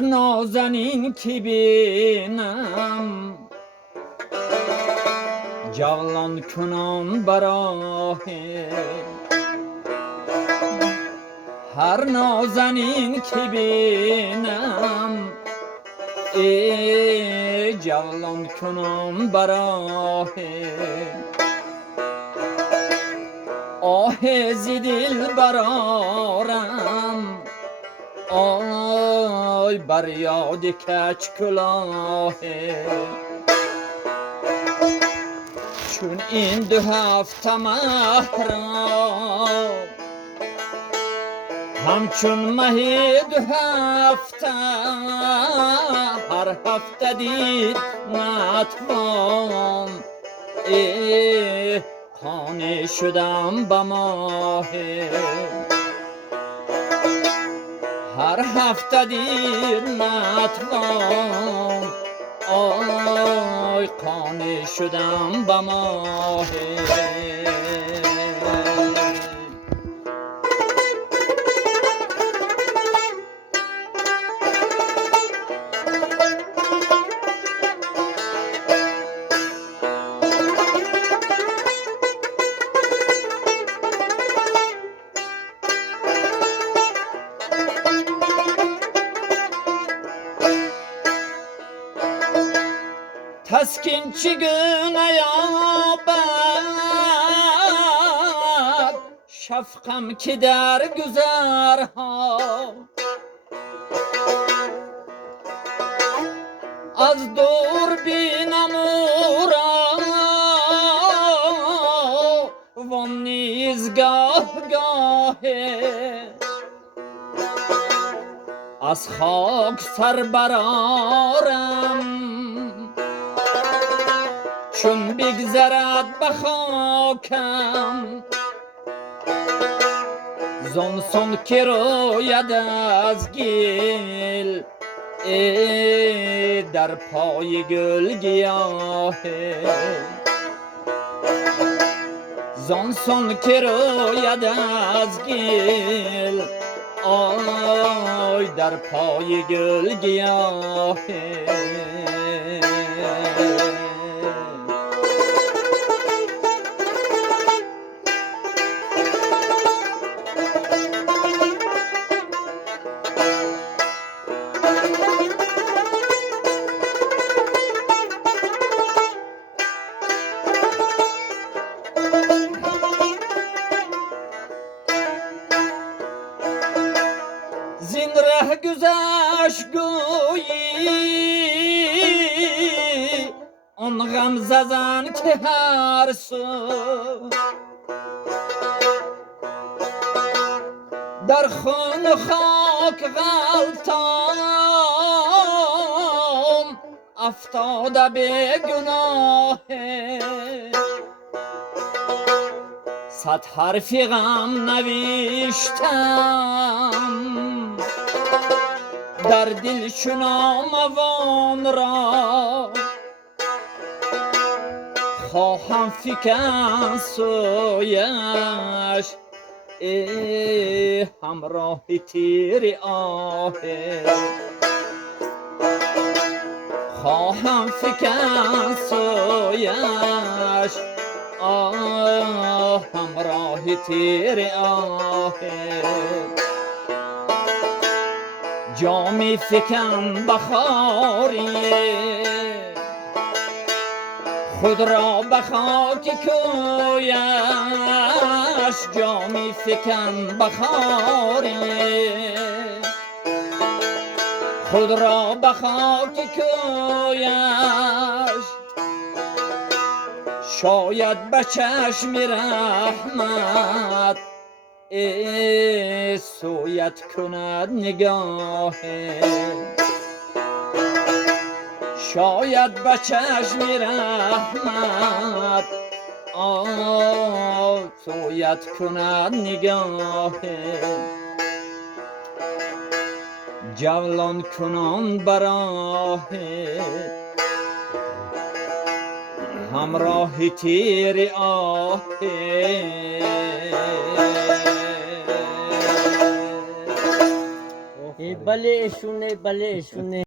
هر نازنین که بینم جولان کنم براه هر نازنین که بینم جولان کنم براه آه زی دل برارم آی بر یاد کج کلاه چون این 2 هفته مهرم همچون مه 2 هفته هر هفته دید نتوان خانه شدم به ماه هر هفته دید نتوان آی خانه شدم به ماه تسکین چگونه یابد شفقم که در گذرها از دور بینم او را و نیز گاه گاهی از خاک سر برآرم چون بگذرد به خاکم زانسان که روید از گل در پای گل گیاه زانسان که روید از گل آی در پای گل گیاه زین ره گذشت گویی آن غم زدن که هر سو در خون و خاک غلطان افتاده به گناه 100 حرف غم نوشتم در دل چنان موان را خواهم فکن سویش همراه تیر آه خواهم فکن سویش همراه تیر آه جامی فکن بخاری خود را به خاک کویش جامی فکن بخاری خود را به خاک کویش شاید به چشم رحمت سویت کند نگاه شاید به چشم رحمت سویت کند نگاه جولان کنان براه همراه تیر آه ای بله ایشونه